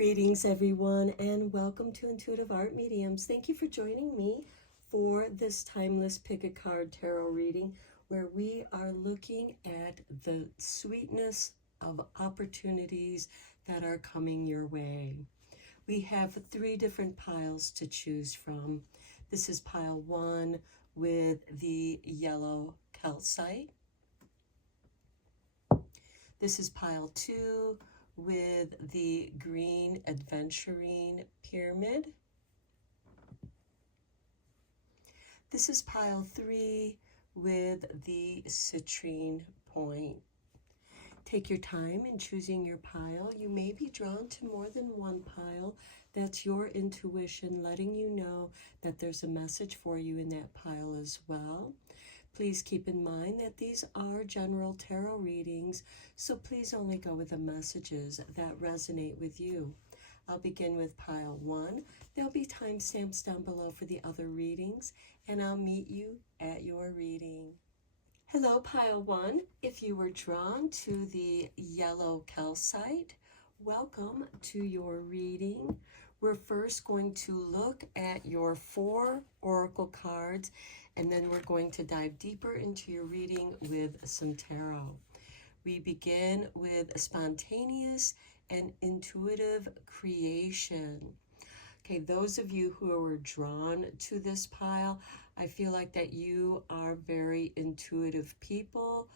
Greetings, everyone, and welcome to Intuitive Art Mediums. Thank you for joining me for this Timeless Pick a Card Tarot reading, where we are looking at the sweetness of opportunities that are coming your way. We have 3 different piles to choose from. This is pile 1 with the yellow calcite. This is pile 2 with the green adventurine pyramid. This is pile 3 with the citrine point. Take your time in choosing your pile. You may be drawn to more than one pile. That's your intuition letting you know that there's a message for you in that pile as well. Please keep in mind that these are general tarot readings, so please only go with the messages that resonate with you. I'll begin with pile 1. There'll be timestamps down below for the other readings, and I'll meet you at your reading. Hello, pile 1. If you were drawn to the yellow calcite, welcome to your reading. We're first going to look at your 4 oracle cards, and then we're going to dive deeper into your reading with some tarot. We begin with spontaneous and intuitive creation. Okay, those of you who are drawn to this pile, I feel like that you are very intuitive people,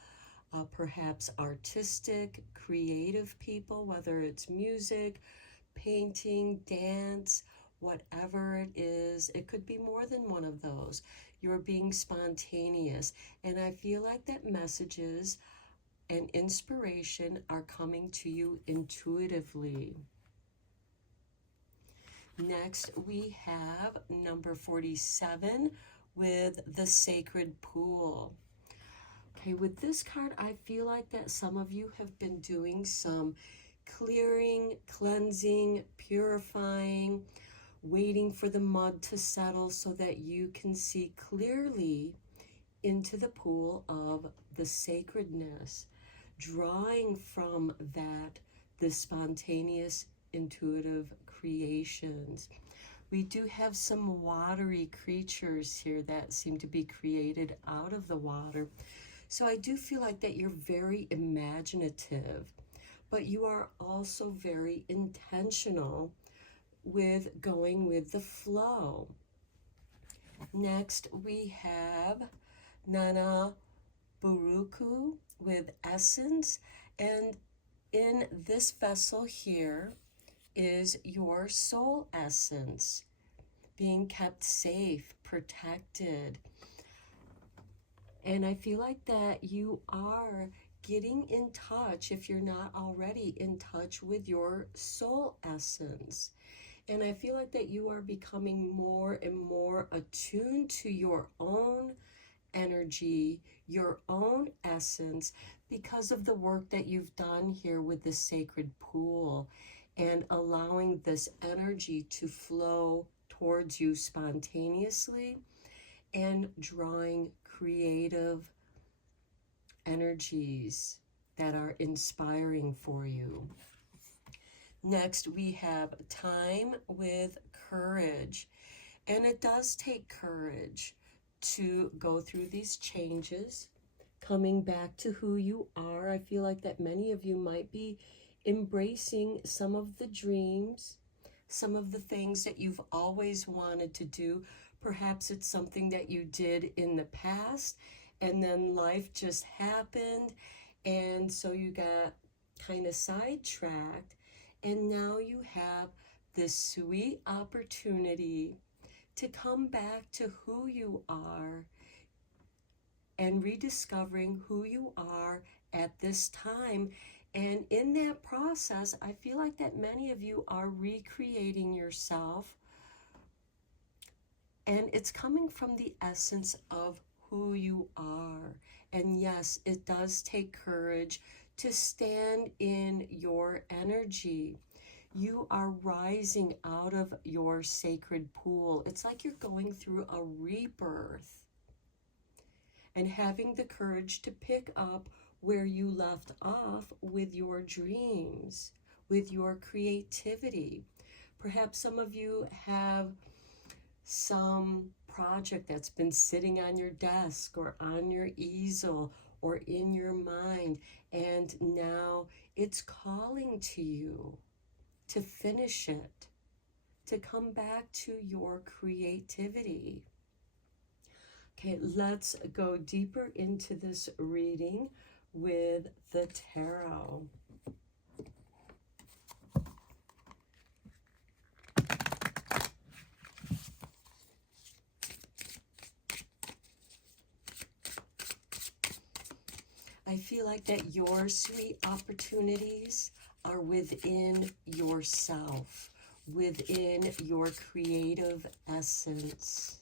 perhaps artistic, creative people, whether it's music, painting, dance, whatever it is. It could be more than one of those. You're being spontaneous, and I feel like that messages and inspiration are coming to you intuitively. Next, we have number 47 with the sacred pool. Okay, with this card, I feel like that some of you have been doing some clearing, cleansing, purifying, waiting for the mud to settle so that you can see clearly into the pool of the sacredness, drawing from that the spontaneous, intuitive creations. We do have some watery creatures here that seem to be created out of the water. So I do feel like that you're very imaginative, but you are also very intentional with going with the flow. Next, we have Nana Buruku with essence, and in this vessel here is your soul essence being kept safe, protected. And I feel like that you are getting in touch, if you're not already in touch, with your soul essence. And I feel like that you are becoming more and more attuned to your own energy, your own essence, because of the work that you've done here with the sacred pool and allowing this energy to flow towards you spontaneously and drawing creative energies that are inspiring for you. Next, we have time with courage. And it does take courage to go through these changes, coming back to who you are. I feel like that many of you might be embracing some of the dreams, some of the things that you've always wanted to do. Perhaps it's something that you did in the past, and then life just happened, and so you got kind of sidetracked. And now you have this sweet opportunity to come back to who you are and rediscovering who you are at this time. And in that process, I feel like that many of you are recreating yourself. And it's coming from the essence of who you are. And yes, it does take courage to stand in your energy. You are rising out of your sacred pool. It's like you're going through a rebirth and having the courage to pick up where you left off with your dreams, with your creativity. Perhaps some of you have some project that's been sitting on your desk or on your easel or in your mind, and now it's calling to you to finish it, to come back to your creativity. Okay, let's go deeper into this reading with the tarot. I feel like that your sweet opportunities are within yourself, within your creative essence.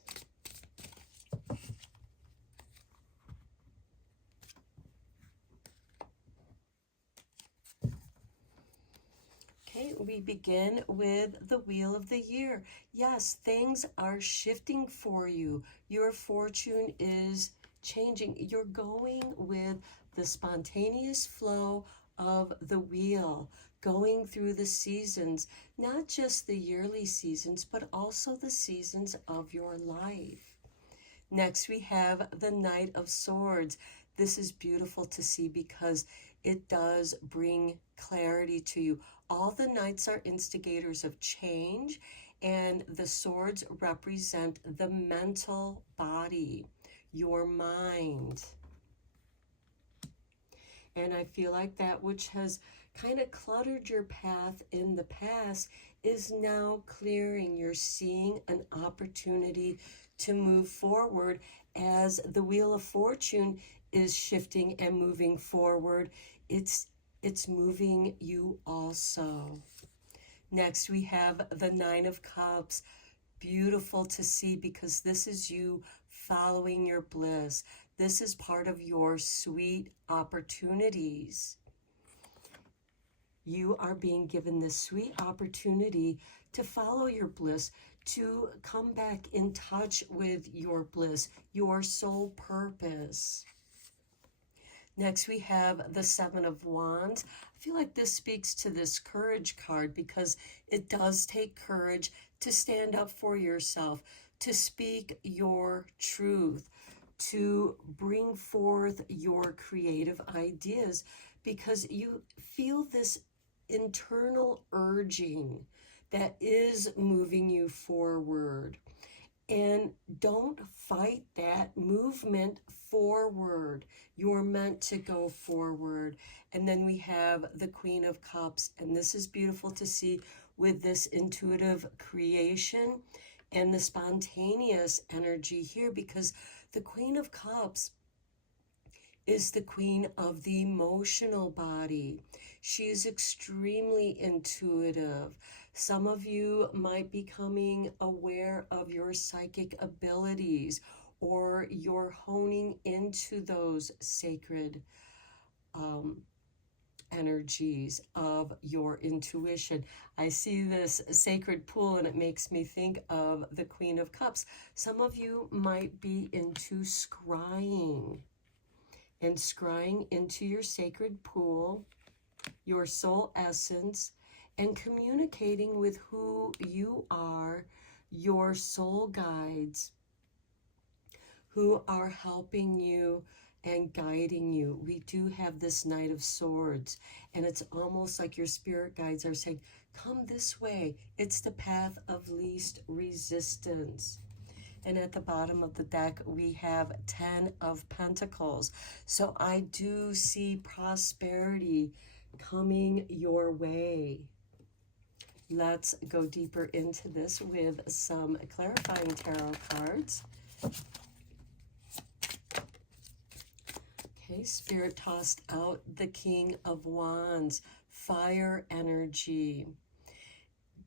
Okay, we begin with the Wheel of the Year. Yes, things are shifting for you. Your fortune is changing. You're going with the spontaneous flow of the wheel, going through the seasons, not just the yearly seasons, but also the seasons of your life. Next, we have the Knight of Swords. This is beautiful to see because it does bring clarity to you. All the knights are instigators of change, and the swords represent the mental body, your mind. And I feel like that which has kind of cluttered your path in the past is now clearing. You're seeing an opportunity to move forward as the Wheel of Fortune is shifting and moving forward. It's moving you also. Next, we have the Nine of Cups. Beautiful to see because this is you following your bliss. This is part of your sweet opportunities. You are being given this sweet opportunity to follow your bliss, to come back in touch with your bliss, your soul purpose. Next, we have the Seven of Wands. I feel like this speaks to this courage card because it does take courage to stand up for yourself, to speak your truth, to bring forth your creative ideas, because you feel this internal urging that is moving you forward. And don't fight that movement forward. You're meant to go forward. And then we have the Queen of Cups. And this is beautiful to see with this intuitive creation and the spontaneous energy here, because the Queen of Cups is the queen of the emotional body. She is extremely intuitive. Some of you might be becoming aware of your psychic abilities, or you're honing into those sacred energies of your intuition. I see this sacred pool and it makes me think of the Queen of Cups. Some of you might be into scrying, and scrying into your sacred pool, your soul essence, and communicating with who you are, your soul guides, who are helping you and guiding you. We do have this Knight of Swords, and it's almost like your spirit guides are saying, come this way. It's the path of least resistance. And at the bottom of the deck, we have 10 of Pentacles. So I do see prosperity coming your way. Let's go deeper into this with some clarifying tarot cards. Okay, Spirit tossed out the King of Wands, fire energy.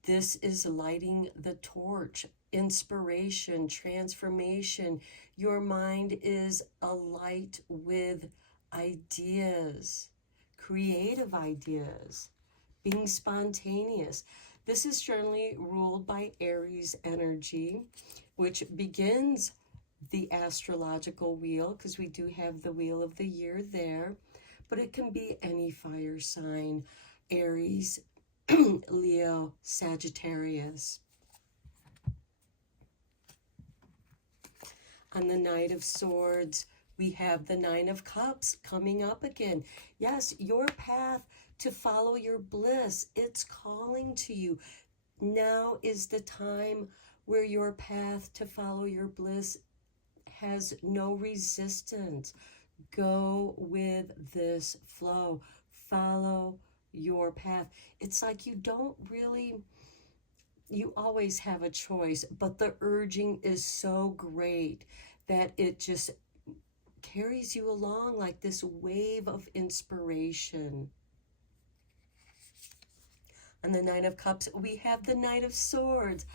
This is lighting the torch, inspiration, transformation. Your mind is alight with ideas, creative ideas, being spontaneous. This is generally ruled by Aries energy, which begins the astrological wheel, because we do have the Wheel of the Year there, but it can be any fire sign. Aries Leo, Sagittarius. On the Knight of Swords, we have the Nine of Cups coming up again. Yes, your path to follow your bliss, it's calling to you. Now is the time where your path to follow your bliss has no resistance. Go with this flow. Follow your path. It's like you don't really, you always have a choice, but the urging is so great that it just carries you along like this wave of inspiration. On the Nine of Cups, we have the Knight of Swords.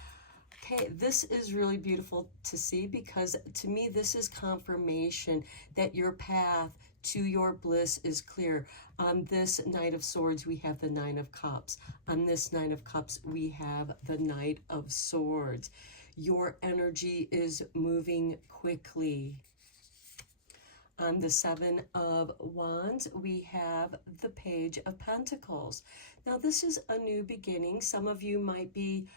Okay, this is really beautiful to see because to me, this is confirmation that your path to your bliss is clear. On this Knight of Swords, we have the Nine of Cups. On this Nine of Cups, we have the Knight of Swords. Your energy is moving quickly. On the Seven of Wands, we have the Page of Pentacles. Now, this is a new beginning. Some of you might be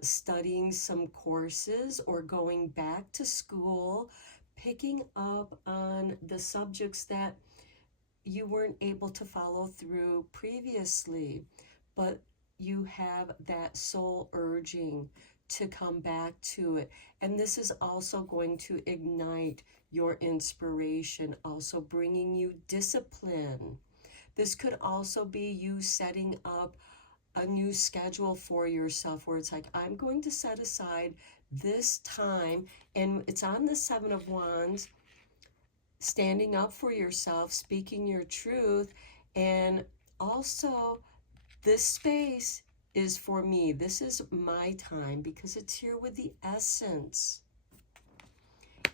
studying some courses or going back to school, picking up on the subjects that you weren't able to follow through previously, but you have that soul urging to come back to it. And this is also going to ignite your inspiration, also bringing you discipline. This could also be you setting up a new schedule for yourself where it's like, I'm going to set aside this time, and it's on the Seven of Wands, standing up for yourself, speaking your truth, and also this space is for me. This is my time because it's here with the essence.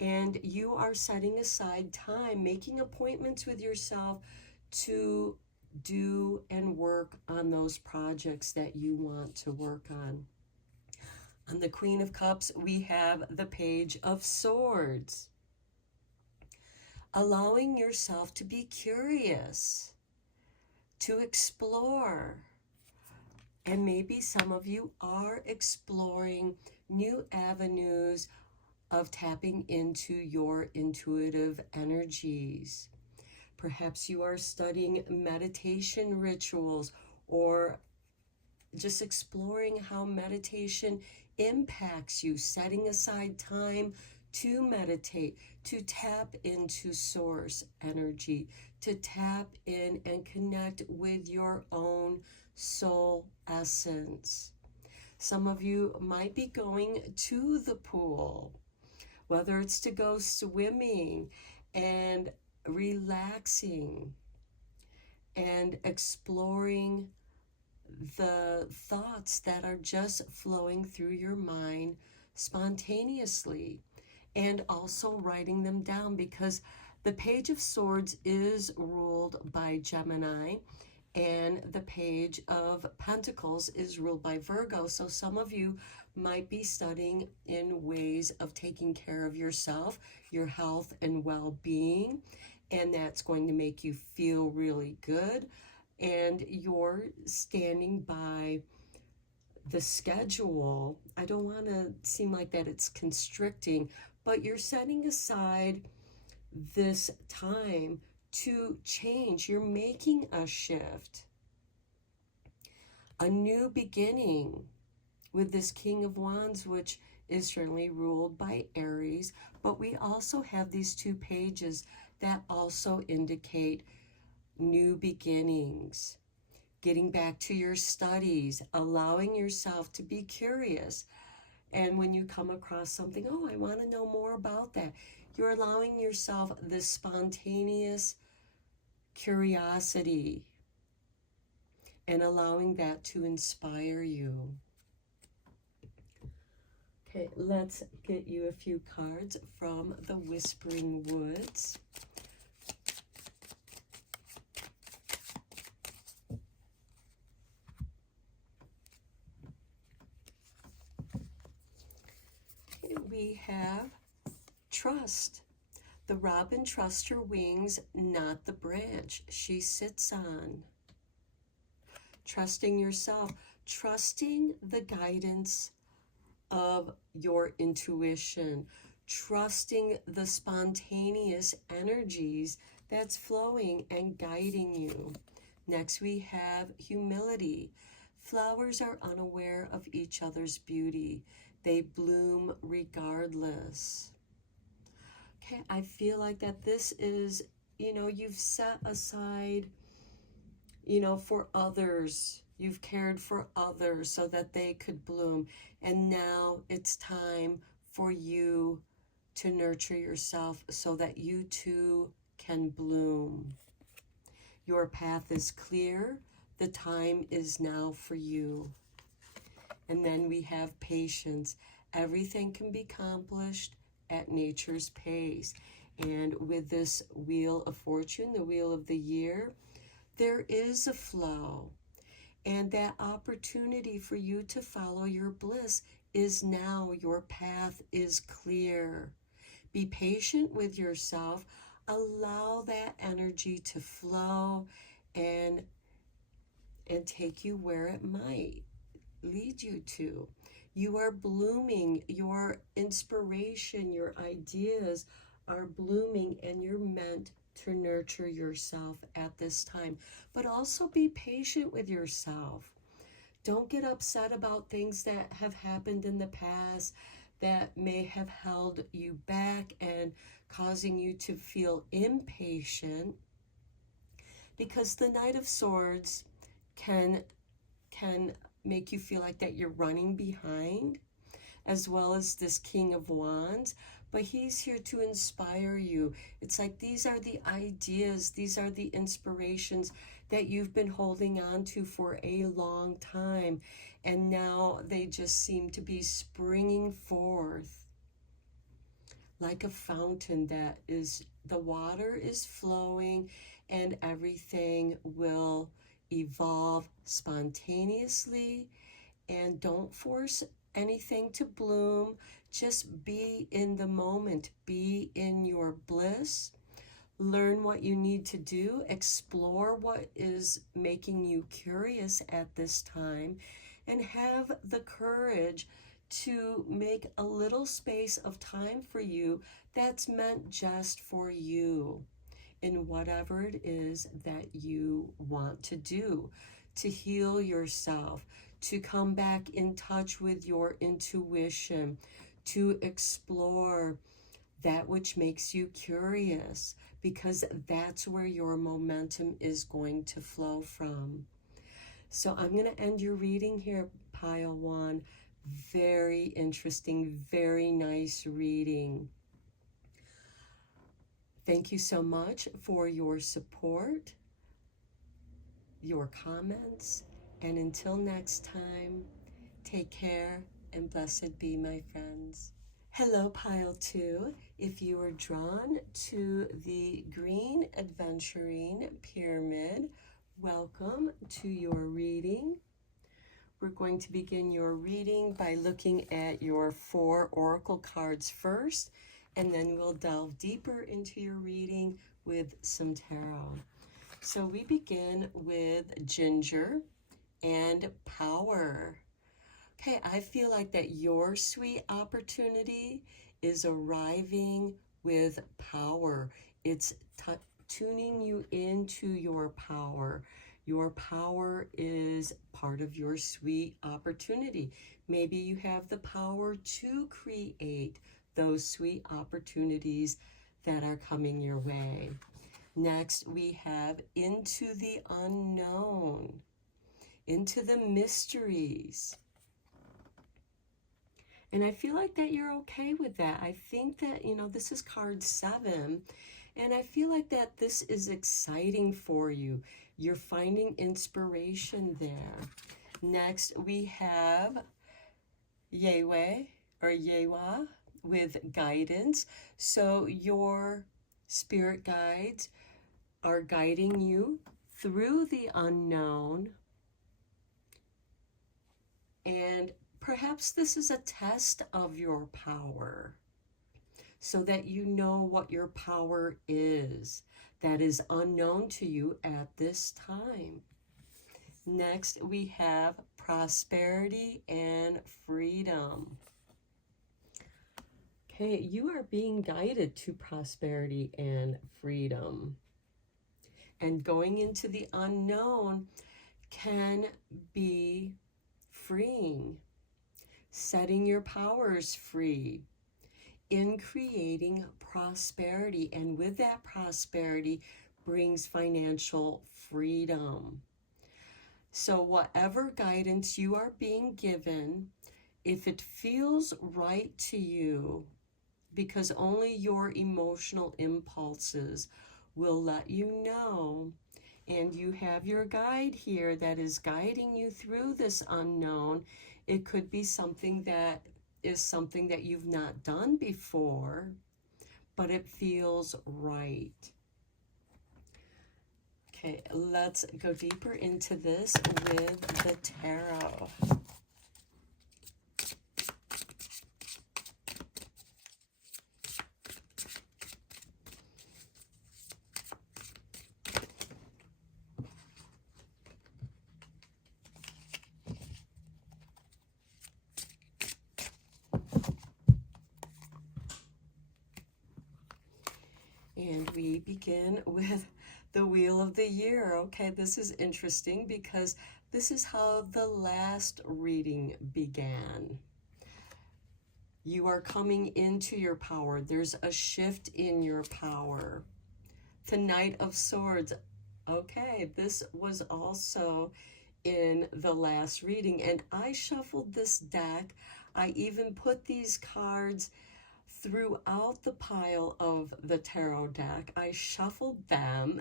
And you are setting aside time, making appointments with yourself to do and work on those projects that you want to work on. On the Queen of Cups, we have the Page of Swords. Allowing yourself to be curious, to explore. And maybe some of you are exploring new avenues of tapping into your intuitive energies. Perhaps you are studying meditation rituals or just exploring how meditation impacts you, setting aside time to meditate, to tap into source energy, to tap in and connect with your own soul essence. Some of you might be going to the pool, whether it's to go swimming and relaxing and exploring the thoughts that are just flowing through your mind spontaneously, and also writing them down, because the Page of Swords is ruled by Gemini and the Page of Pentacles is ruled by Virgo. So some of you might be studying in ways of taking care of yourself, your health and well-being, and that's going to make you feel really good. And you're standing by the schedule. I don't want to seem like that it's constricting, but you're setting aside this time to change. You're making a shift, a new beginning with this King of Wands, which is certainly ruled by Aries. But we also have these two pages that also indicate new beginnings, getting back to your studies, allowing yourself to be curious. And when you come across something, oh, I want to know more about that, you're allowing yourself this spontaneous curiosity and allowing that to inspire you. Okay, let's get you a few cards from the Whispering Woods. Okay, we have trust. The robin trusts her wings, not the branch she sits on. trusting yourself, trusting the guidance of your intuition, trusting the spontaneous energies that's flowing and guiding you. Next, we have humility. Flowers are unaware of each other's beauty. They bloom regardless. Okay, I feel like that this is, you've set aside, for others. You've cared for others so that they could bloom. And now it's time for you to nurture yourself so that you too can bloom. Your path is clear. The time is now for you. And then we have patience. Everything can be accomplished at nature's pace. And with this wheel of fortune, the wheel of the year, there is a flow. And that opportunity for you to follow your bliss is now. Your path is clear. Be patient with yourself. Allow that energy to flow and take you where it might lead you to. You are blooming. Your inspiration, your ideas are blooming, and you're meant to nurture yourself at this time. But also be patient with yourself. Don't get upset about things that have happened in the past that may have held you back and causing you to feel impatient, because the Knight of Swords can make you feel like that you're running behind, as well as this King of Wands. But he's here to inspire you. It's like these are the ideas, these are the inspirations that you've been holding on to for a long time. And now they just seem to be springing forth like a fountain that is, the water is flowing and everything will evolve spontaneously. And don't force anything to bloom. Just be in the moment. Be in your bliss. Learn what you need to do. Explore what is making you curious at this time. And have the courage to make a little space of time for you that's meant just for you in whatever it is that you want to do, to heal yourself, to come back in touch with your intuition, to explore that which makes you curious, because that's where your momentum is going to flow from. So I'm going to end your reading here, Pile 1. Very interesting, very nice reading. Thank you so much for your support, your comments, and until next time, take care and blessed be, my friends. Hello, Pile 2. If you are drawn to the green adventuring pyramid, welcome to your reading. We're going to begin your reading by looking at your 4 oracle cards first, and then we'll delve deeper into your reading with some tarot. So we begin with Ginger and Power. Okay, I feel like that your sweet opportunity is arriving with power. It's tuning you into your power. Your power is part of your sweet opportunity. Maybe you have the power to create those sweet opportunities that are coming your way. Next, we have Into the Unknown, into the mysteries. And I feel like that you're okay with that. I think that, this is card 7. And I feel like that this is exciting for you. You're finding inspiration there. Next, we have Yewa with guidance. So your spirit guides are guiding you through the unknown. And perhaps this is a test of your power, so that you know what your power is that is unknown to you at this time. Next, we have prosperity and freedom. Okay, you are being guided to prosperity and freedom. And going into the unknown can be freeing, setting your powers free, in creating prosperity. And with that prosperity brings financial freedom. So whatever guidance you are being given, if it feels right to you, because only your emotional impulses will let you know, and you have your guide here that is guiding you through this unknown. It could be something that is something that you've not done before, but it feels right. Okay, let's go deeper into this with the tarot. And we begin with the Wheel of the Year. Okay, this is interesting because this is how the last reading began. You are coming into your power. There's a shift in your power. The Knight of Swords. Okay, this was also in the last reading, and I shuffled this deck. I even put these cards throughout the pile of the tarot deck. I shuffled them.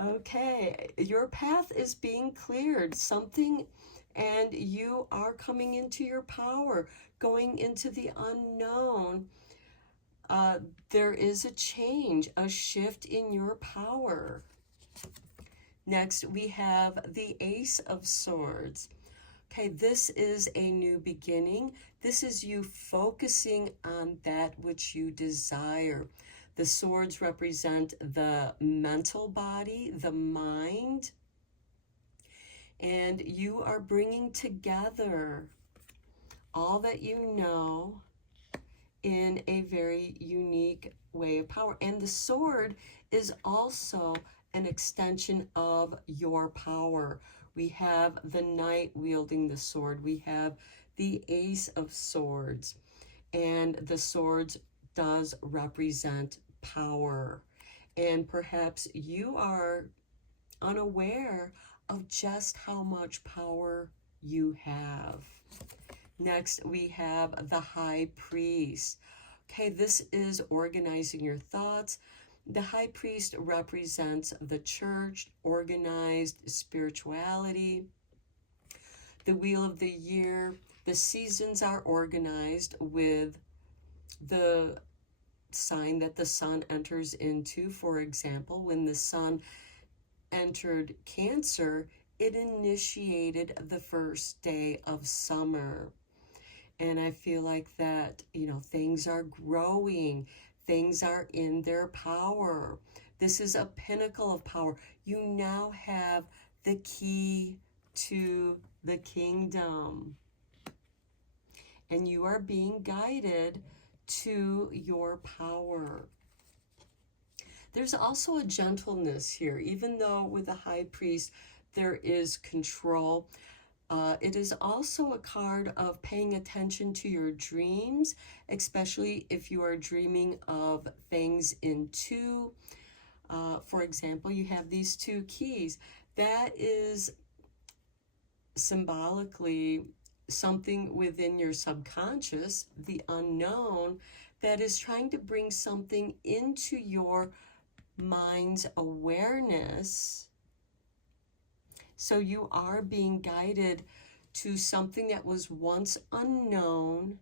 Okay, your path is being cleared. Something, and you are coming into your power, going into the unknown. There is a change, a shift in your power. Next, we have the Ace of Swords. Okay, this is a new beginning. This is you focusing on that which you desire. The swords represent the mental body, the mind, and you are bringing together all that you know in a very unique way of power. And the sword is also an extension of your power. We have the knight wielding the sword. We have the Ace of Swords. And the swords does represent power. And perhaps you are unaware of just how much power you have. Next, we have the High Priest. Okay, this is organizing your thoughts. The High Priest represents the church, organized spirituality. The Wheel of the Year, the seasons are organized with the sign that the sun enters into. For example, when the sun entered Cancer, it initiated the first day of summer. And I feel like that, things are growing. Things are in their power. This is a pinnacle of power. You now have the key to the kingdom. And you are being guided to your power. There's also a gentleness here, even though with the High Priest there is control. It is also a card of paying attention to your dreams, especially if you are dreaming of things in two. For example, you have these two keys. That is symbolically something within your subconscious, the unknown, that is trying to bring something into your mind's awareness. So you are being guided to something that was once unknown,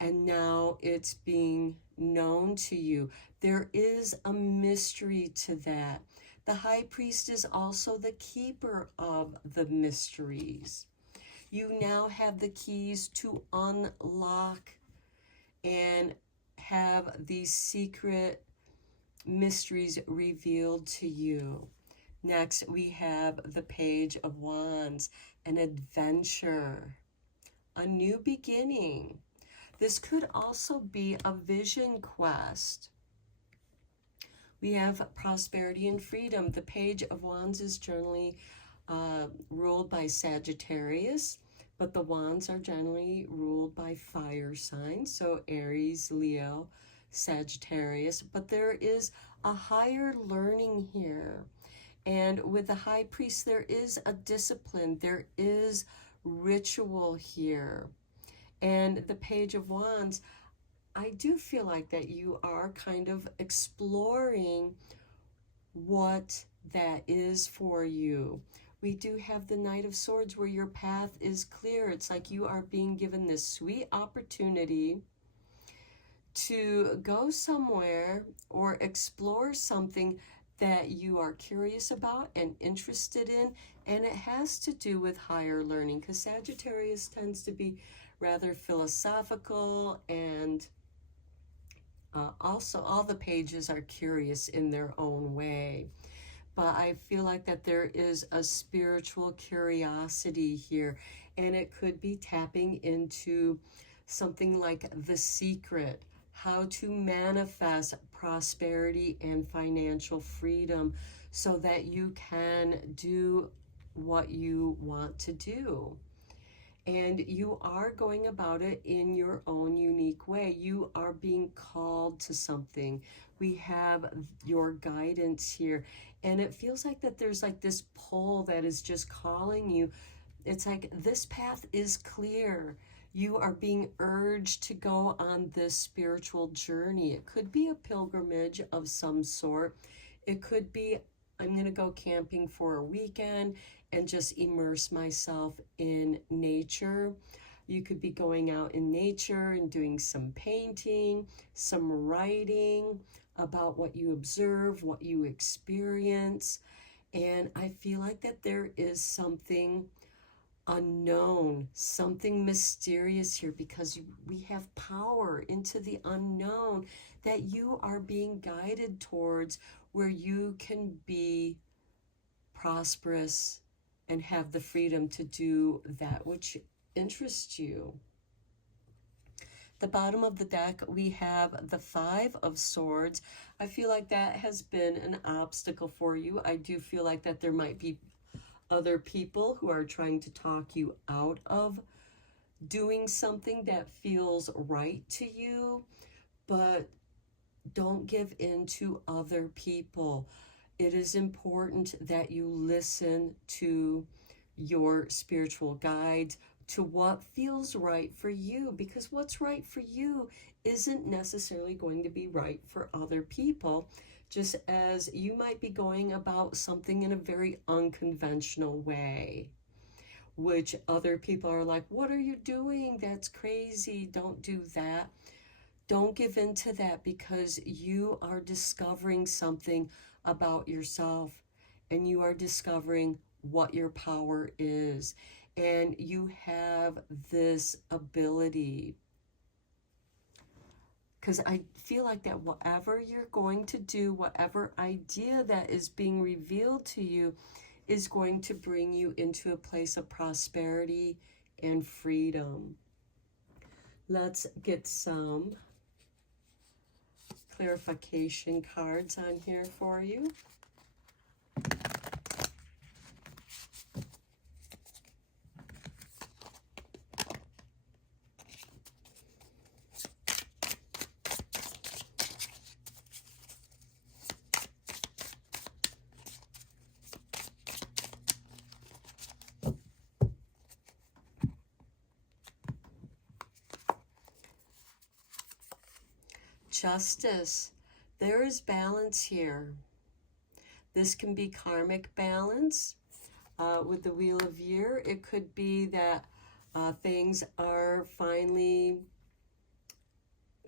and now it's being known to you. There is a mystery to that. The High Priest is also the keeper of the mysteries. You now have the keys to unlock and have these secret mysteries revealed to you. Next, we have the Page of Wands, an adventure, a new beginning. This could also be a vision quest. We have prosperity and freedom. The Page of Wands is generally ruled by Sagittarius, but the wands are generally ruled by fire signs, so Aries, Leo, Sagittarius. But there is a higher learning here. And with the High Priest, there is a discipline, there is ritual here. And the Page of Wands, I do feel like that you are kind of exploring what that is for you. We do have the Knight of Swords where your path is clear. It's like you are being given this sweet opportunity to go somewhere or explore something that you are curious about and interested in, and it has to do with higher learning, because Sagittarius tends to be rather philosophical, and also all the pages are curious in their own way. But I feel like that there is a spiritual curiosity here, and it could be tapping into something like The Secret, how to manifest prosperity and financial freedom so that you can do what you want to do. And you are going about it in your own unique way. You are being called to something. We have your guidance here. And it feels like that there's like this pull that is just calling you. It's like this path is clear. You are being urged to go on this spiritual journey. It could be a pilgrimage of some sort. It could be, I'm going to go camping for a weekend and just immerse myself in nature. You could be going out in nature and doing some painting, some writing about what you observe, what you experience. And I feel like that there is something unknown, something mysterious here, because we have power into the unknown that you are being guided towards, where you can be prosperous and have the freedom to do that which interests you. The bottom of the deck, we have the Five of Swords. I feel like that has been an obstacle for you. I do feel like that there might be other people who are trying to talk you out of doing something that feels right to you, but don't give in to other people. It is important that you listen to your spiritual guides, to what feels right for you, because what's right for you isn't necessarily going to be right for other people, just as you might be going about something in a very unconventional way, which other people are like, what are you doing? That's crazy. Don't do that. Don't give in to that, because you are discovering something about yourself, and you are discovering what your power is. And you have this ability, because I feel like that whatever you're going to do, whatever idea that is being revealed to you, is going to bring you into a place of prosperity and freedom. Let's get some clarification cards on here for you. Justice. There is balance here. This can be karmic balance. With the Wheel of Year, it could be that things are finally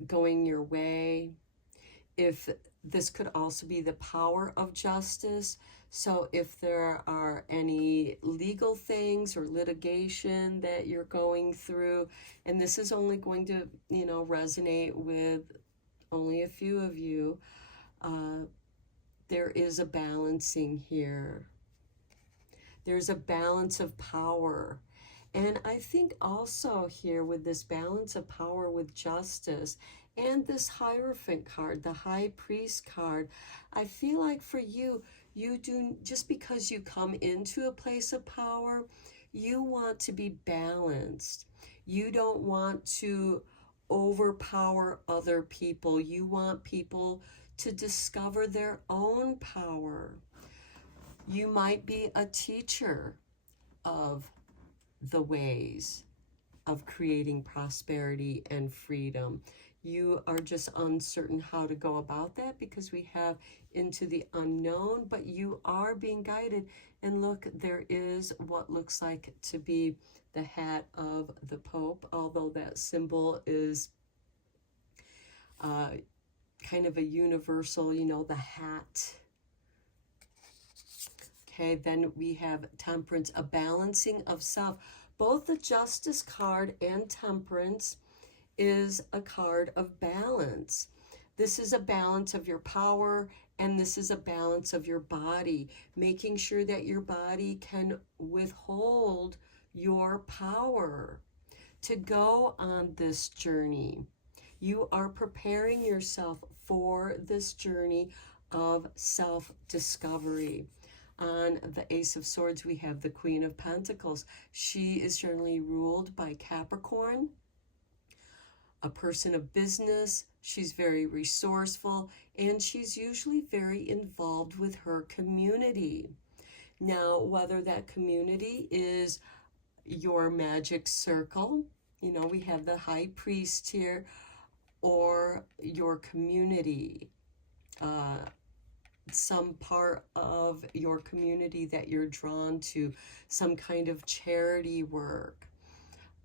going your way. If this could also be the power of justice. So if there are any legal things or litigation that you're going through, and this is only going to, resonate with only a few of you, there is a balancing here. There's a balance of power. And I think also here with this balance of power with justice and this Hierophant card, the High Priest card, I feel like for you, you do, just because you come into a place of power, you want to be balanced. You don't want to overpower other people. You want people to discover their own power. You might be a teacher of the ways of creating prosperity and freedom. You are just uncertain how to go about that because we have into the unknown, but you are being guided. And look, there is what looks like to be the hat of the Pope, although that symbol is kind of a universal, you know, the hat. Okay, then we have Temperance, a balancing of self. Both the Justice card and Temperance is a card of balance. This is a balance of your power, and this is a balance of your body, making sure that your body can withhold your power to go on this journey. You are preparing yourself for this journey of self-discovery. On the Ace of Swords, we have the Queen of Pentacles. She is generally ruled by Capricorn, a person of business. She's very resourceful, and she's usually very involved with her community. Now, whether that community is your magic circle, you know, we have the High Priest here, or your community, some part of your community that you're drawn to, some kind of charity work.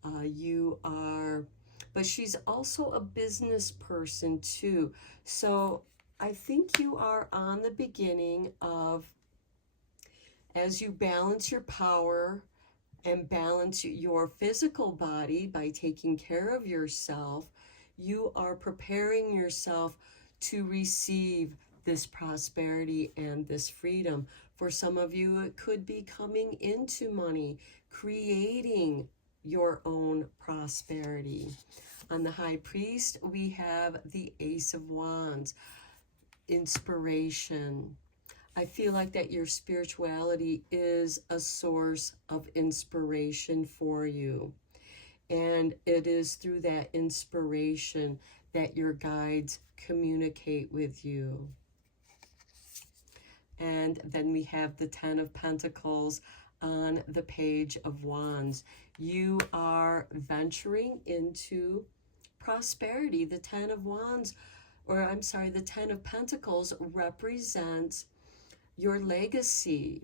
But she's also a business person too. So I think you are on the beginning of, as you balance your power and balance your physical body by taking care of yourself, you are preparing yourself to receive this prosperity and this freedom. For some of you, it could be coming into money, creating your own prosperity. On the High Priest, we have the Ace of Wands, inspiration. I feel like that your spirituality is a source of inspiration for you. And it is through that inspiration that your guides communicate with you. And then we have the Ten of Pentacles on the Page of Wands. You are venturing into prosperity. The Ten of Wands, or I'm sorry, the Ten of Pentacles represents your legacy,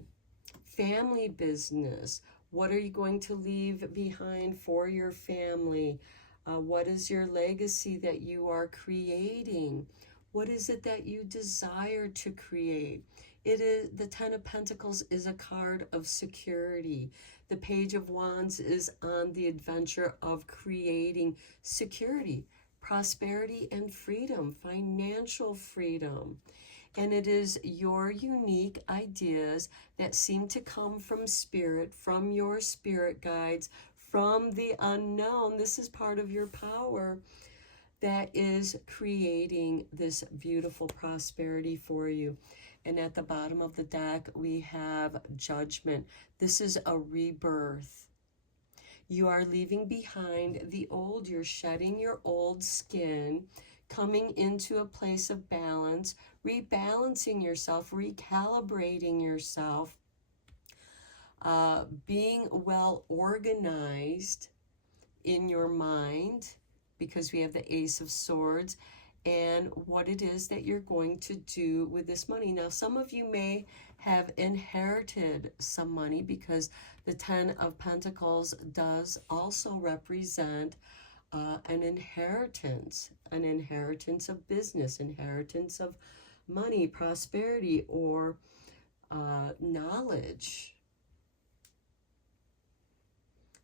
family business. What are you going to leave behind for your family? What is your legacy that you are creating? What is it that you desire to create? It is, the Ten of Pentacles is a card of security. The Page of Wands is on the adventure of creating security, prosperity, and freedom, financial freedom. And it is your unique ideas that seem to come from spirit, from your spirit guides, from the unknown. This is part of your power that is creating this beautiful prosperity for you. And at the bottom of the deck, we have Judgment. This is a rebirth. You are leaving behind the old. You're shedding your old skin, coming into a place of balance, rebalancing yourself, recalibrating yourself, being well organized in your mind, because we have the Ace of Swords, and what it is that you're going to do with this money. Now, some of you may have inherited some money, because the Ten of Pentacles does also represent an inheritance of business, inheritance of money, prosperity, or knowledge.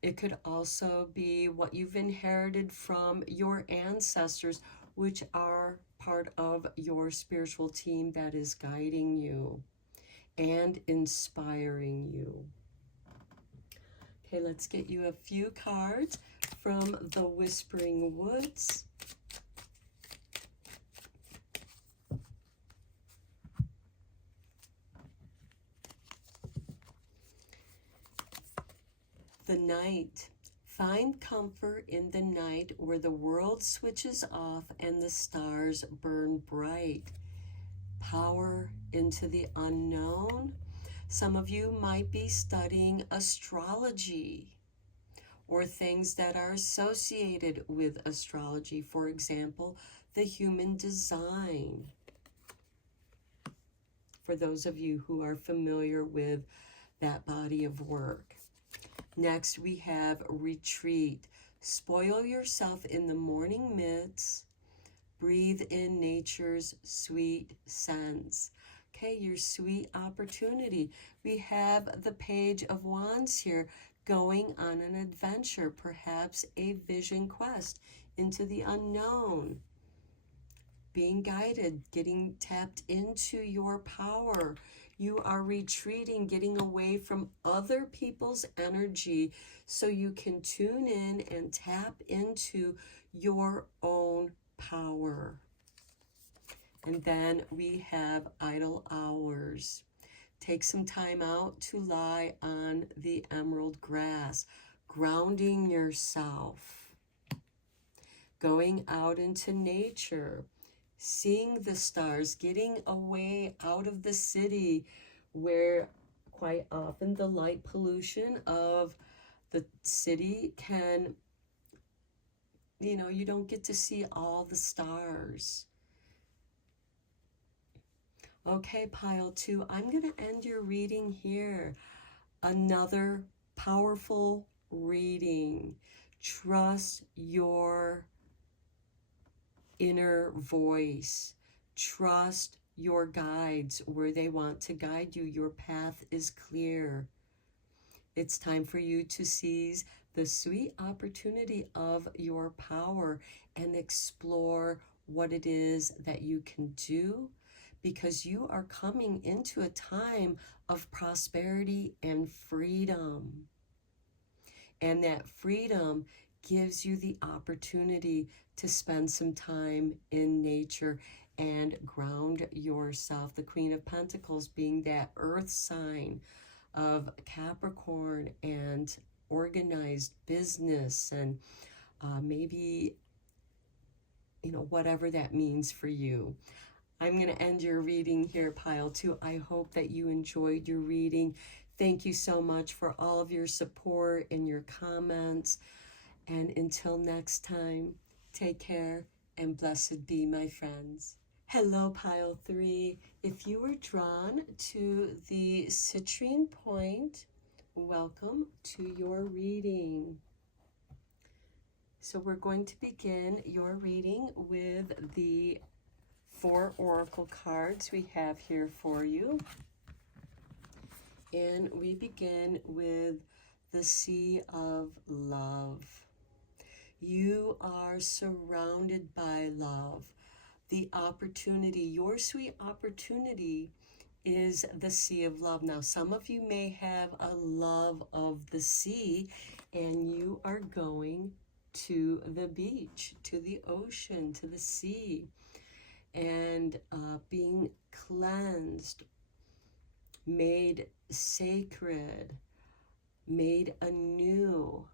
It could also be what you've inherited from your ancestors, which are part of your spiritual team that is guiding you and inspiring you. Okay, let's get you a few cards from the Whispering Woods. The night. Find comfort in the night where the world switches off and the stars burn bright. Power into the unknown. Some of you might be studying astrology or things that are associated with astrology. For example, the human design. For those of you who are familiar with that body of work. Next, we have retreat. Spoil yourself in the morning mists. Breathe in nature's sweet scents. Okay, your sweet opportunity. We have the Page of Wands here, going on an adventure, perhaps a vision quest into the unknown. Being guided, getting tapped into your power. You are retreating, getting away from other people's energy so you can tune in and tap into your own power. And then we have idle hours. Take some time out to lie on the emerald grass, grounding yourself, going out into nature, seeing the stars, getting away out of the city where quite often the light pollution of the city can, you don't get to see all the stars. Okay, pile 2, I'm going to end your reading here. Another powerful reading. Trust your inner voice. Trust your guides where they want to guide you. Your path is clear. It's time for you to seize the sweet opportunity of your power and explore what it is that you can do, because you are coming into a time of prosperity and freedom. And that freedom gives you the opportunity to spend some time in nature and ground yourself. The Queen of Pentacles being that earth sign of Capricorn and organized business and maybe, whatever that means for you. I'm going to end your reading here, pile 2. I hope that you enjoyed your reading. Thank you so much for all of your support and your comments. And until next time, take care and blessed be, my friends. Hello, pile 3. If you were drawn to the citrine point, welcome to your reading. So we're going to begin your reading with the 4 oracle cards we have here for you. And we begin with the Sea of Love. You are surrounded by love. The opportunity, your sweet opportunity, is the Sea of Love. Now, some of you may have a love of the sea, and you are going to the beach, to the ocean, to the sea, and being cleansed, made sacred, made anew,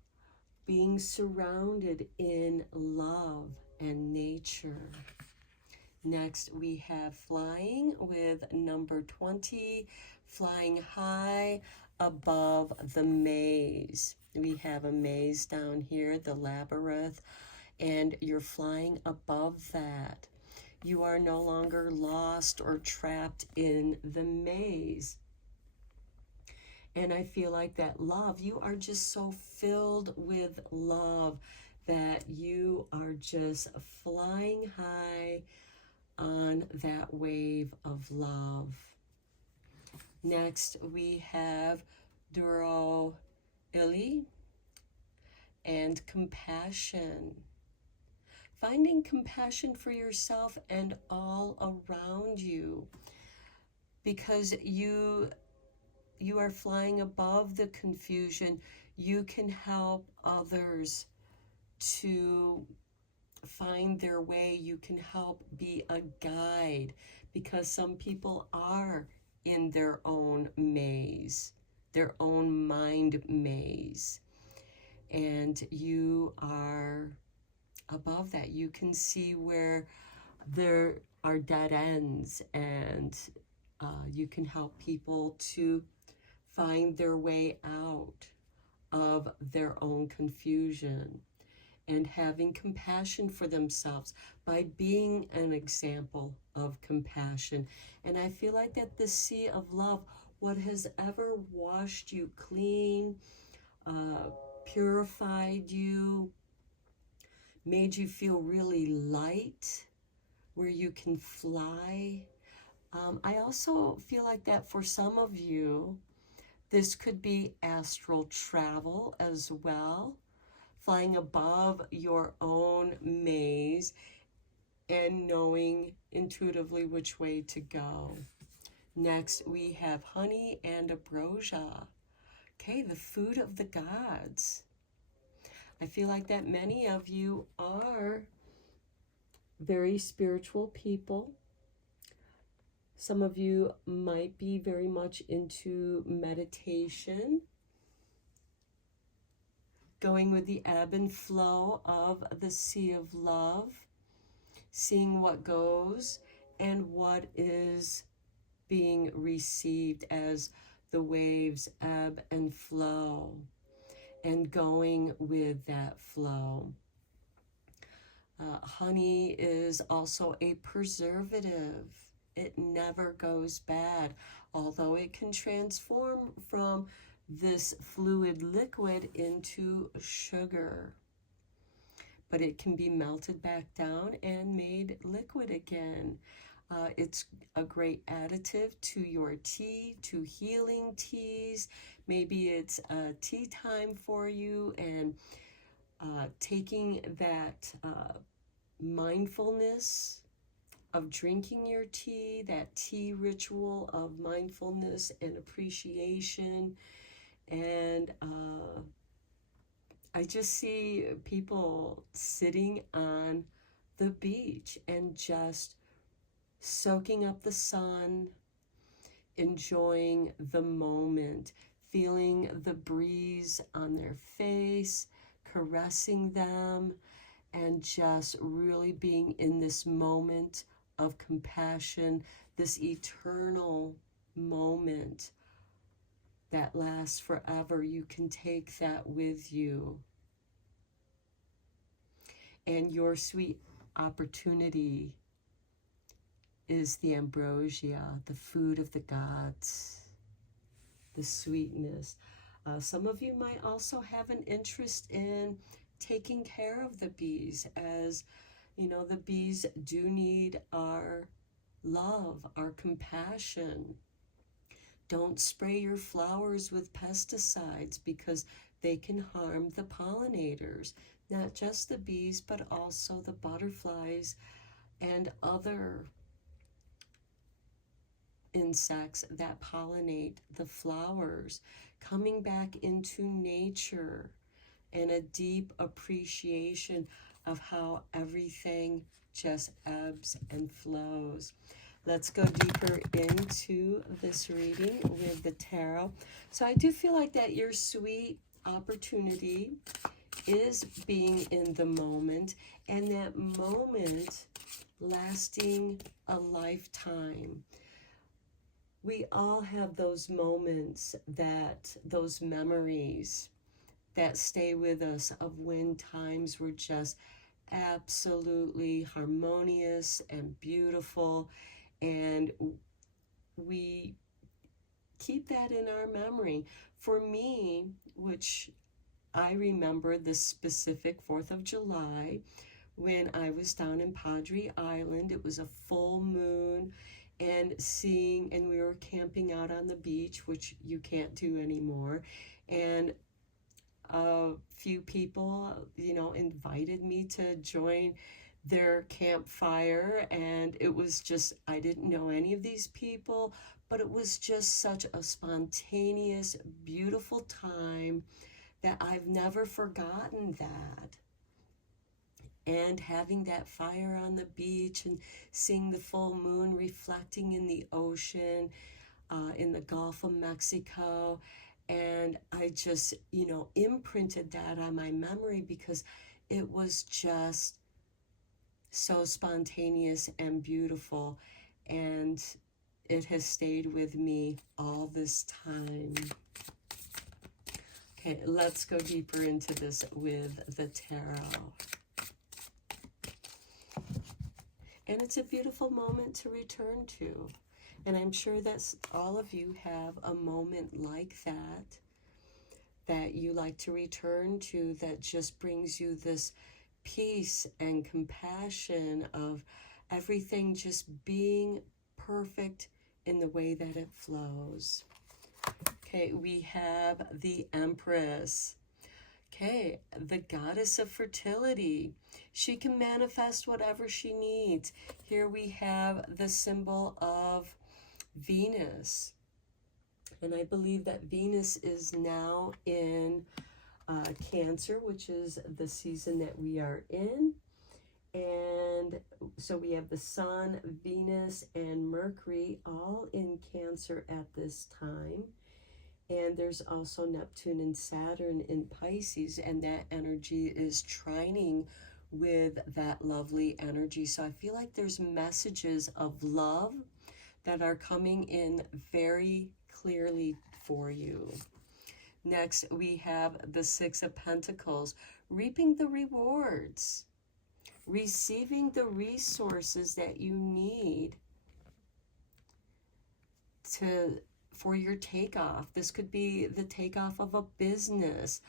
being surrounded in love and nature. Next, we have flying with number 20, flying high above the maze. We have a maze down here, the labyrinth, and you're flying above that. You are no longer lost or trapped in the maze. And I feel like that love, you are just so filled with love that you are just flying high on that wave of love. Next, we have Duro Ili and compassion. finding compassion for yourself and all around you, because you are flying above the confusion. You can help others to find their way. You can help be a guide, because some people are in their own maze, their own mind maze, and you are above that. You can see where there are dead ends, and you can help people to find their way out of their own confusion, and having compassion for themselves by being an example of compassion. And I feel like that the sea of love, what has ever washed you clean, purified you, made you feel really light, where you can fly. I also feel like that for some of you, this could be astral travel as well, flying above your own maze and knowing intuitively which way to go. Next, we have honey and ambrosia. Okay, the food of the gods. I feel like that many of you are very spiritual people. Some of you might be very much into meditation, going with the ebb and flow of the sea of love, seeing what goes and what is being received as the waves ebb and flow, and going with that flow. Honey is also a preservative. It never goes bad, although it can transform from this fluid liquid into sugar. But it can be melted back down and made liquid again. It's a great additive to your tea, to healing teas. Maybe it's a tea time for you, and taking that mindfulness of drinking your tea, that tea ritual of mindfulness and appreciation. And I just see people sitting on the beach and just soaking up the sun, enjoying the moment, feeling the breeze on their face, caressing them, and just really being in this moment of compassion, this eternal moment that lasts forever. You can take that with you. And your sweet opportunity is the ambrosia, the food of the gods, the sweetness. Some of you might also have an interest in taking care of the bees, as you know, the bees do need our love, our compassion. Don't spray your flowers with pesticides, because they can harm the pollinators, not just the bees, but also the butterflies and other insects that pollinate the flowers. Coming back into nature and a deep appreciation of how everything just ebbs and flows. Let's go deeper into this reading with the tarot. So I do feel like that your sweet opportunity is being in the moment, and that moment lasting a lifetime. We all have those moments, those memories that stay with us of when times were just absolutely harmonious and beautiful, and we keep that in our memory. For me, which I remember the specific 4th of July when I was down in Padre Island. It was a full moon, and we were camping out on the beach, which you can't do anymore. And a few people, invited me to join their campfire, and it was just, I didn't know any of these people, but it was just such a spontaneous, beautiful time that I've never forgotten that. And having that fire on the beach and seeing the full moon reflecting in the ocean, in the Gulf of Mexico. And I just, imprinted that on my memory because it was just so spontaneous and beautiful. And it has stayed with me all this time. Okay, let's go deeper into this with the tarot. And it's a beautiful moment to return to. And I'm sure that all of you have a moment like that you like to return to, that just brings you this peace and compassion of everything just being perfect in the way that it flows. Okay, we have the Empress. Okay, the goddess of fertility. She can manifest whatever she needs. Here we have the symbol of Venus. And I believe that Venus is now in Cancer, which is the season that we are in. And so we have the Sun, Venus, and Mercury all in Cancer at this time. And there's also Neptune and Saturn in Pisces, and that energy is trining with that lovely energy. So I feel like there's messages of love that are coming in very clearly for you. Next, we have the Six of Pentacles, reaping the rewards, receiving the resources that you need for your takeoff. This could be the takeoff of a business,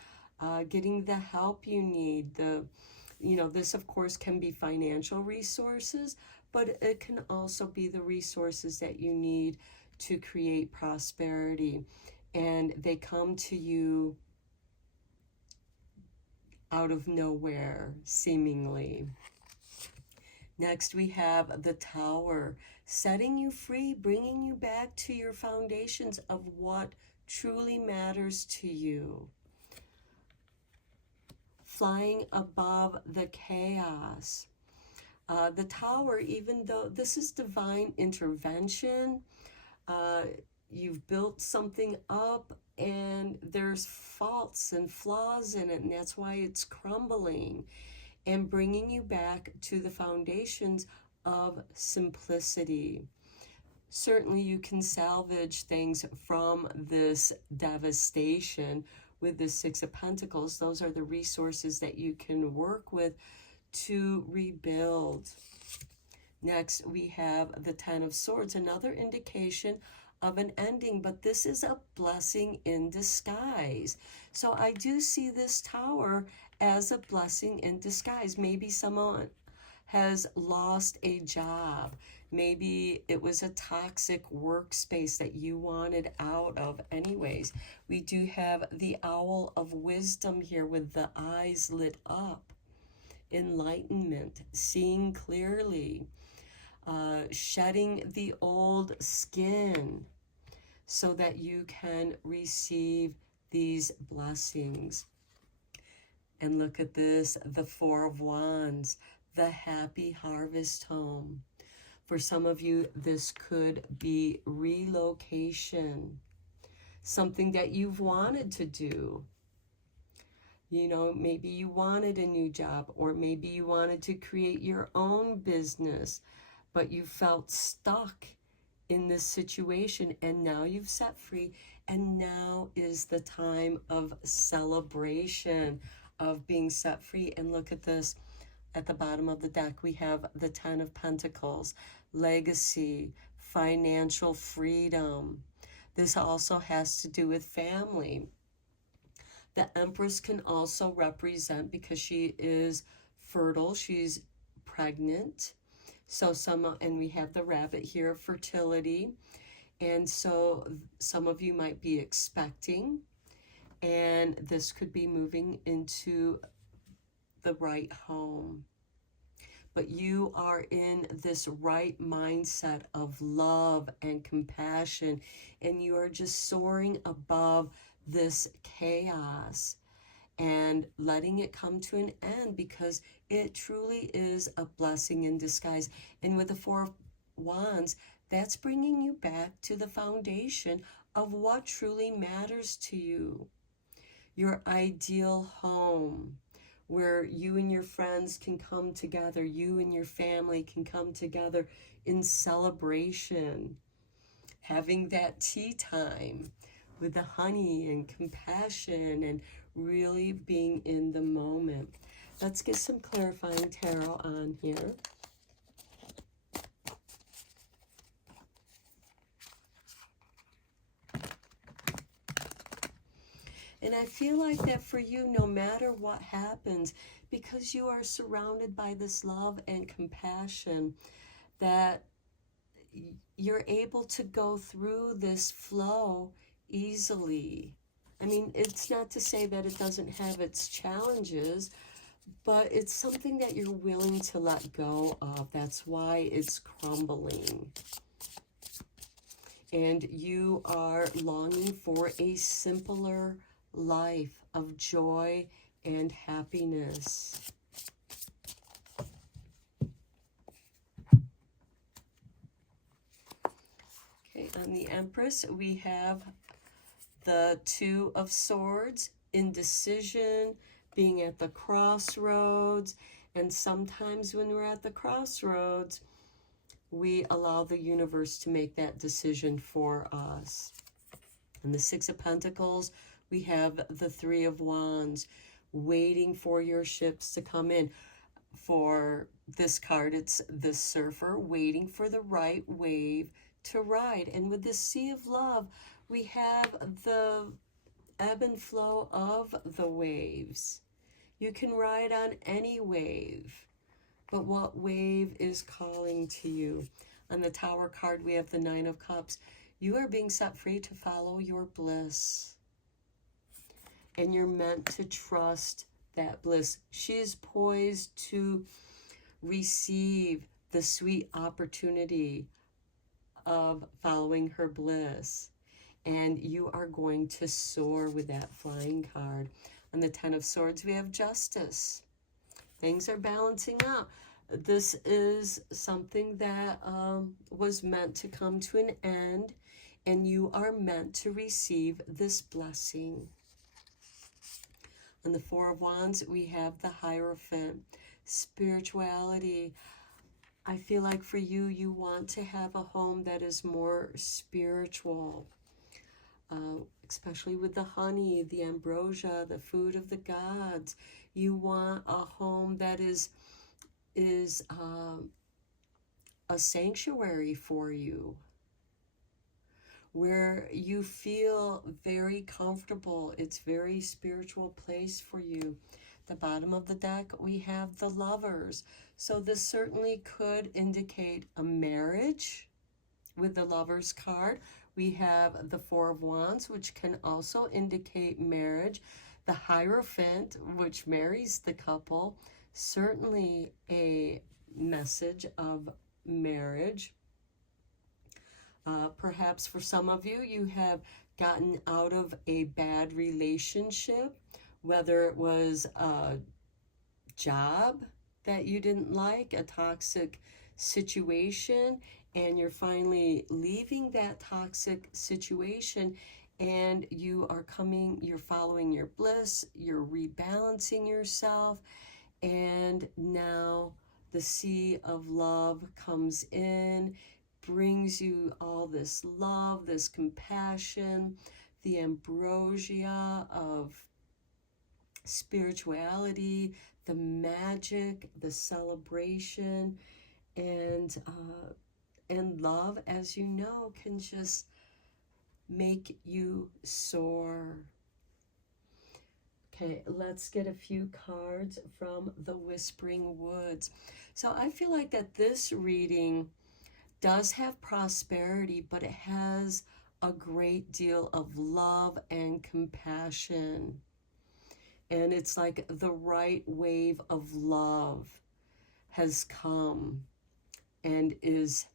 getting the help you need. This of course can be financial resources, but it can also be the resources that you need to create prosperity. And they come to you out of nowhere, seemingly. Next, we have the Tower, setting you free, bringing you back to your foundations of what truly matters to you. Flying above the chaos. The Tower, even though this is divine intervention, you've built something up and there's faults and flaws in it, and that's why it's crumbling, and bringing you back to the foundations of simplicity. Certainly you can salvage things from this devastation with the Six of Pentacles. Those are the resources that you can work with to rebuild. Next, we have the Ten of Swords, another indication of an ending, but this is a blessing in disguise. So I do see this Tower as a blessing in disguise. Maybe someone has lost a job. Maybe it was a toxic workspace that you wanted out of anyways. We do have the Owl of Wisdom here with the eyes lit up. Enlightenment, seeing clearly, shedding the old skin so that you can receive these blessings. And look at this, the Four of Wands, the happy harvest home. For some of you, this could be relocation, something that you've wanted to do. Maybe you wanted a new job, or maybe you wanted to create your own business, but you felt stuck in this situation, and now you've set free, and now is the time of celebration, of being set free. And look at this, at the bottom of the deck, we have the Ten of Pentacles, legacy, financial freedom. This also has to do with family. The Empress can also represent, because she is fertile, she's pregnant. So and we have the rabbit here, fertility. And so some of you might be expecting, and this could be moving into the right home. but you are in this right mindset of love and compassion, and you are just soaring above this chaos and letting it come to an end, because it truly is a blessing in disguise. And with the Four of Wands, that's bringing you back to the foundation of what truly matters to you. Your ideal home, where you and your friends can come together, you and your family can come together in celebration, having that tea time with the honey and compassion and really being in the moment. Let's get some clarifying tarot on here. And I feel like that for you, no matter what happens, because you are surrounded by this love and compassion, that you're able to go through this flow easily. I mean, it's not to say that it doesn't have its challenges, but it's something that you're willing to let go of. That's why it's crumbling. And you are longing for a simpler life of joy and happiness. Okay, on the Empress, we have the Two of Swords, indecision, being at the crossroads. And sometimes when we're at the crossroads, we allow the universe to make that decision for us. And the Six of Pentacles, we have the Three of Wands, waiting for your ships to come in. For this card, it's the surfer, waiting for the right wave to ride. And with this Sea of Love, we have the ebb and flow of the waves. You can ride on any wave, but what wave is calling to you? On the Tower card, we have the Nine of Cups. You are being set free to follow your bliss. And you're meant to trust that bliss. She is poised to receive the sweet opportunity of following her bliss. And you are going to soar with that flying card. On the Ten of Swords, we have justice. Things are balancing out. This is something that was meant to come to an end, and you are meant to receive this blessing. On the Four of Wands, we have the Hierophant, spirituality. I feel like for you, you want to have a home that is more spiritual, especially with the honey, the ambrosia, the food of the gods. You want a home that is a sanctuary for you, where you feel very comfortable. It's very spiritual place for you. The bottom of the deck, we have the Lovers. So this certainly could indicate a marriage with the Lovers card. We have the Four of Wands, which can also indicate marriage. The Hierophant, which marries the couple, certainly a message of marriage. Perhaps for some of you, you have gotten out of a bad relationship, whether it was a job that you didn't like, a toxic situation, and you're finally leaving that toxic situation, and you're following your bliss, you're rebalancing yourself, and now the Sea of Love comes in, brings you all this love, this compassion, the ambrosia of spirituality, the magic, the celebration, and love, as you know, can just make you soar. Okay, let's get a few cards from the Whispering Woods. So I feel like that this reading does have prosperity, but it has a great deal of love and compassion. And it's like the right wave of love has come and is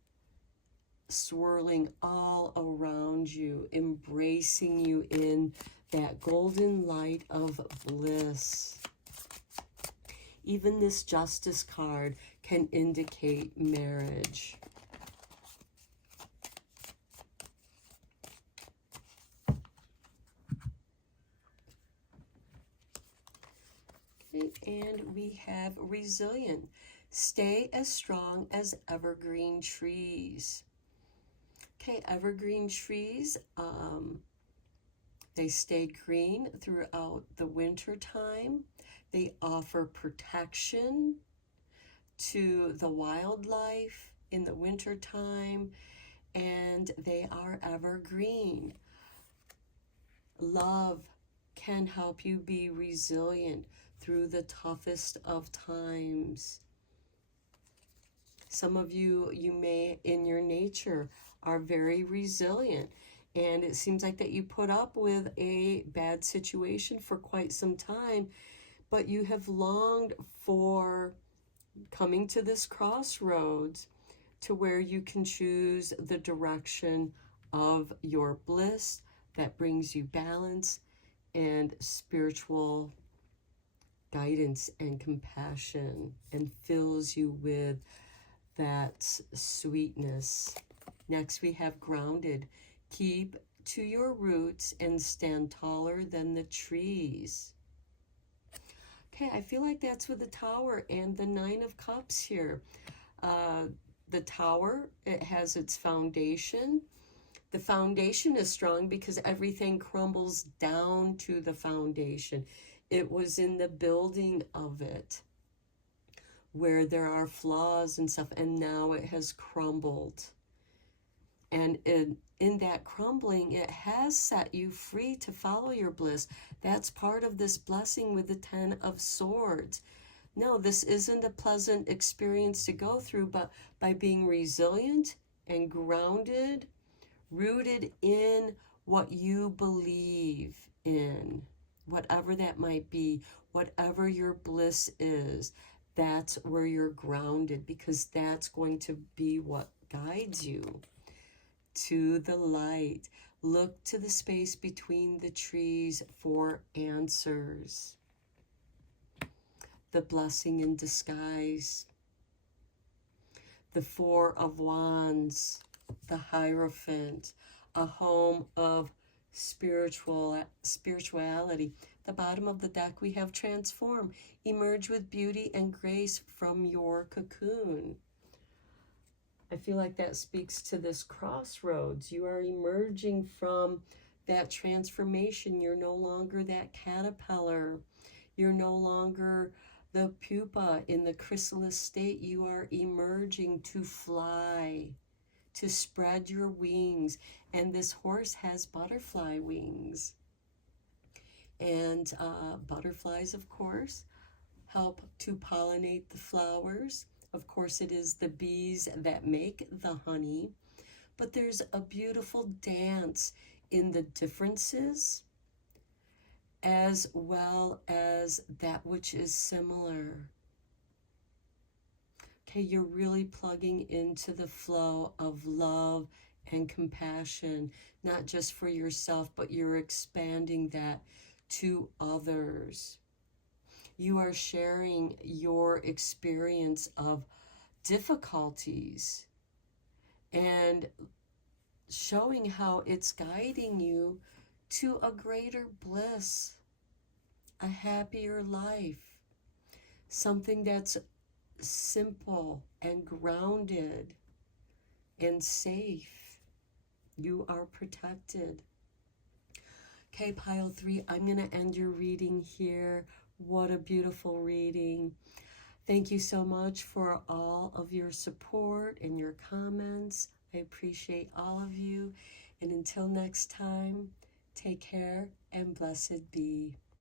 swirling all around you, embracing you in that golden light of bliss. Even this Justice card can indicate marriage. Okay, and we have resilient. Stay as strong as evergreen trees. Okay, evergreen trees, they stay green throughout the winter time. They offer protection to the wildlife in the winter time, and they are evergreen. Love can help you be resilient through the toughest of times. Some of you, you may, in your nature, are very resilient. And it seems like that you put up with a bad situation for quite some time, but you have longed for coming to this crossroads to where you can choose the direction of your bliss that brings you balance and spiritual guidance and compassion and fills you with that sweetness. Next, we have grounded. Keep to your roots and stand taller than the trees. Okay, I feel like that's with the Tower and the Nine of Cups here. The Tower, it has its foundation. The foundation is strong because everything crumbles down to the foundation. It was in the building of it where there are flaws and stuff, and now it has crumbled. And in that crumbling, it has set you free to follow your bliss. That's part of this blessing with the Ten of Swords. No, this isn't a pleasant experience to go through, but by being resilient and grounded, rooted in what you believe in, whatever that might be, whatever your bliss is, that's where you're grounded, because that's going to be what guides you to the light. Look to the space between the trees for answers. The blessing in disguise. The Four of Wands. The Hierophant. A home of spirituality. The bottom of the deck, we have transform. Emerge with beauty and grace from your cocoon. I feel like that speaks to this crossroads. You are emerging from that transformation. You're no longer that caterpillar. You're no longer the pupa in the chrysalis state. You are emerging to fly, to spread your wings. And this horse has butterfly wings. And butterflies, of course, help to pollinate the flowers. Of course, it is the bees that make the honey. But there's a beautiful dance in the differences as well as that which is similar. Okay, you're really plugging into the flow of love and compassion, not just for yourself, but you're expanding that to others. You are sharing your experience of difficulties and showing how it's guiding you to a greater bliss, a happier life, something that's simple and grounded and safe. You are protected. Okay, pile 3, I'm going to end your reading here. What a beautiful reading. Thank you so much for all of your support and your comments. I appreciate all of you. And until next time, take care and blessed be.